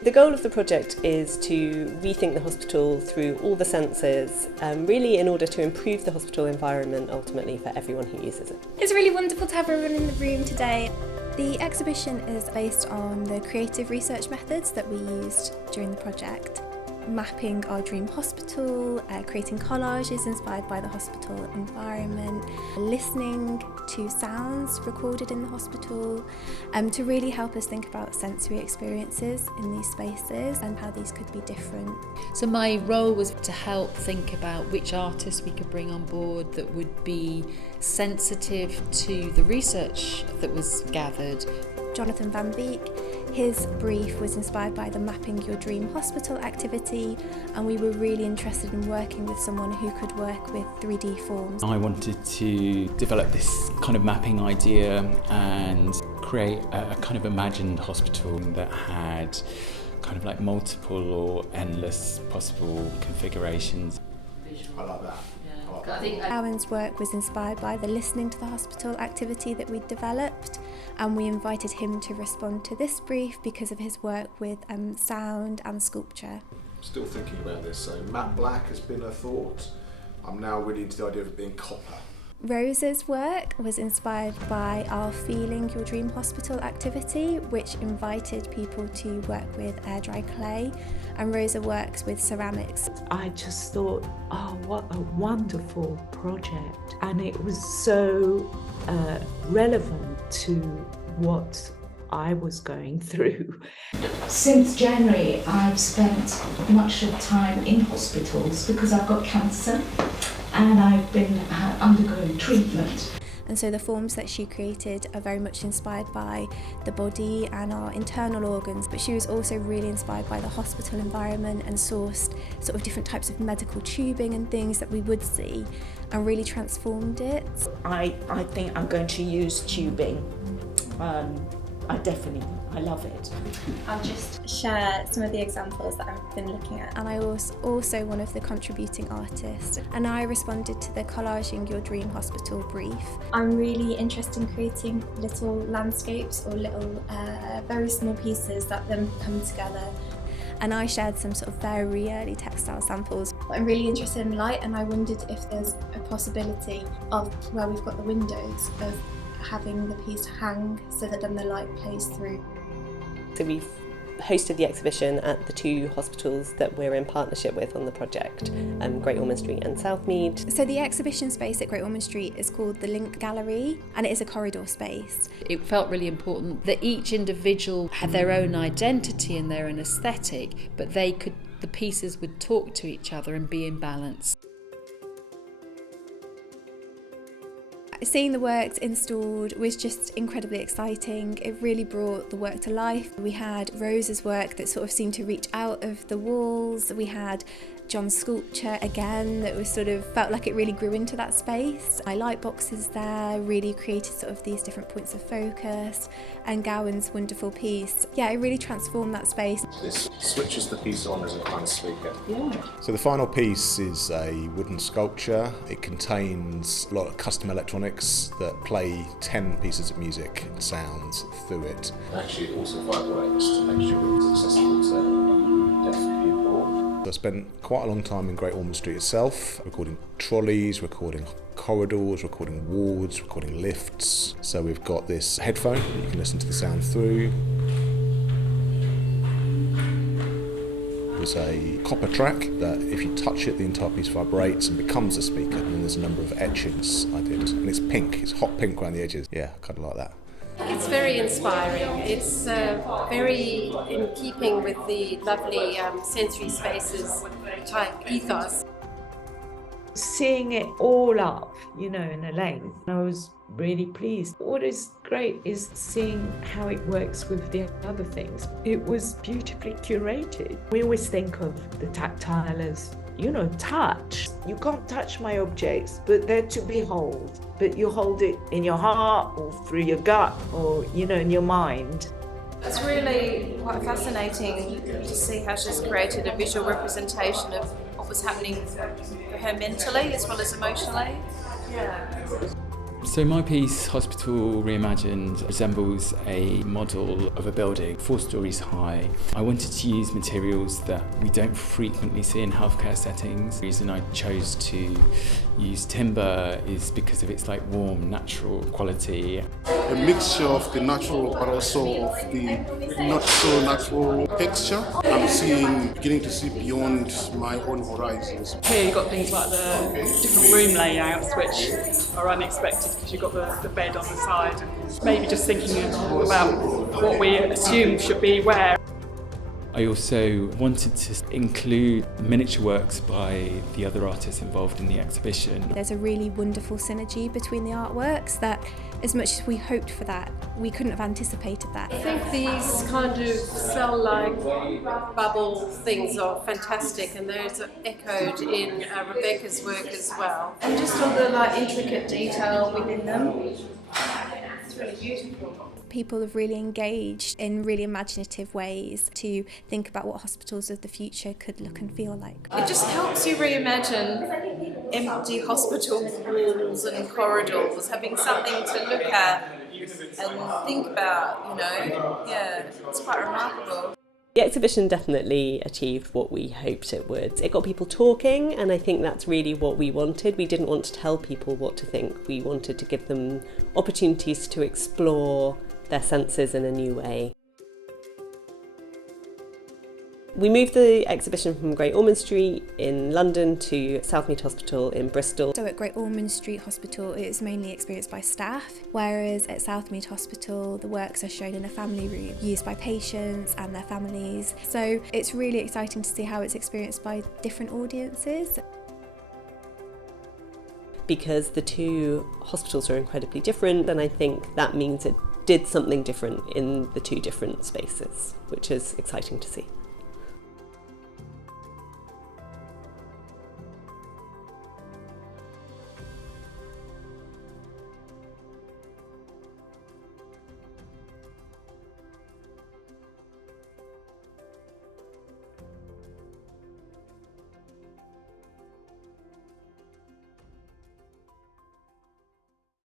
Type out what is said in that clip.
The goal of the project is to rethink the hospital through all the senses, really in order to improve the hospital environment ultimately for everyone who uses it. It's really wonderful to have everyone in the room today. The exhibition is based on the creative research methods that we used during the project. Mapping our dream hospital, creating collages inspired by the hospital environment, listening to sounds recorded in the hospital, to really help us think about sensory experiences in these spaces and how these could be different. So my role was to help think about which artists we could bring on board that would be sensitive to the research that was gathered. Jonathan Van Beek, his brief was inspired by the Mapping Your Dream Hospital activity, and we were really interested in working with someone who could work with 3D forms. I wanted to develop this kind of mapping idea and create a kind of imagined hospital that had kind of like multiple or endless possible configurations. I like that. Owen's work was inspired by the Listening to the Hospital activity that we'd developed, and we invited him to respond to this brief because of his work with sound and sculpture. Still thinking about this, so matte black has been a thought. I'm now really into the idea of it being copper. Rosa's work was inspired by our Feeling Your Dream Hospital activity, which invited people to work with air dry clay, and Rosa works with ceramics. I just thought, oh, what a wonderful project, and it was so relevant to what I was going through. Since January, I've spent much of time in hospitals because I've got cancer and I've been undergoing treatment. And so the forms that she created are very much inspired by the body and our internal organs, but she was also really inspired by the hospital environment and sourced sort of different types of medical tubing and things that we would see and really transformed it. I think I'm going to use tubing. I love it. I'll just share some of the examples that I've been looking at. And I was also one of the contributing artists, and I responded to the Collaging Your Dream Hospital brief. I'm really interested in creating little landscapes or little very small pieces that then come together. And I shared some sort of very early textile samples. I'm really interested in light, and I wondered if there's a possibility of where we've got the windows of having the piece hang so that then the light plays through. So we've hosted the exhibition at the two hospitals that we're in partnership with on the project, Great Ormond Street and Southmead. So the exhibition space at Great Ormond Street is called the Link Gallery, and it is a corridor space. It felt really important that each individual had their own identity and their own aesthetic, but the pieces would talk to each other and be in balance. Seeing the works installed was just incredibly exciting. It really brought the work to life. We had Rosa's work that sort of seemed to reach out of the walls. We had John's sculpture again that was sort of felt like it really grew into that space. My light boxes there really created sort of these different points of focus, and Gowan's wonderful piece. Yeah, it really transformed that space. This switches the piece on as a kind of speaker. Yeah. So the final piece is a wooden sculpture. It contains a lot of custom electronics that play 10 pieces of music and sounds through it. Actually, it also vibrates to make sure it's accessible to deaf people. I spent quite a long time in Great Ormond Street itself, recording trolleys, recording corridors, recording wards, recording lifts. So we've got this headphone that you can listen to the sound through. There's a copper track that if you touch it, the entire piece vibrates and becomes a speaker. And then there's a number of etchings I did. And it's pink, it's hot pink around the edges. Yeah, I kind of like that. It's very inspiring. It's very in keeping with the lovely sensory spaces type ethos. Seeing it all up, in a lane, I was really pleased. What is great is seeing how it works with the other things. It was beautifully curated. We always think of the tactile as, touch. You can't touch my objects, but they're to behold. But you hold it in your heart or through your gut or, in your mind. It's really quite fascinating to see how she's created a visual representation of what was happening for her mentally as well as emotionally. Yeah. So my piece, Hospital Reimagined, resembles a model of a building 4 stories high. I wanted to use materials that we don't frequently see in healthcare settings. The reason I chose to use timber is because of its warm, natural quality. A mixture of the natural but also of the not so natural texture. I'm beginning to see beyond my own horizons. Here you've got things like the different room layouts which are unexpected because you've got the bed on the side, and maybe just thinking about what we assume should be where. I also wanted to include miniature works by the other artists involved in the exhibition. There's a really wonderful synergy between the artworks that, as much as we hoped for that, we couldn't have anticipated that. I think these kind of cell-like bubble things are fantastic, and those are echoed in Rebecca's work as well. And just all the intricate detail within them. It's really beautiful. People have really engaged in really imaginative ways to think about what hospitals of the future could look and feel like. It just helps you reimagine empty hospital walls and corridors, having something to look at and think about, Yeah, it's quite remarkable. The exhibition definitely achieved what we hoped it would. It got people talking, and I think that's really what we wanted. We didn't want to tell people what to think. We wanted to give them opportunities to explore their senses in a new way. We moved the exhibition from Great Ormond Street in London to Southmead Hospital in Bristol. So at Great Ormond Street Hospital it is mainly experienced by staff, whereas at Southmead Hospital the works are shown in a family room used by patients and their families. So it's really exciting to see how it's experienced by different audiences. Because the two hospitals are incredibly different, and I think that means it did something different in the two different spaces, which is exciting to see.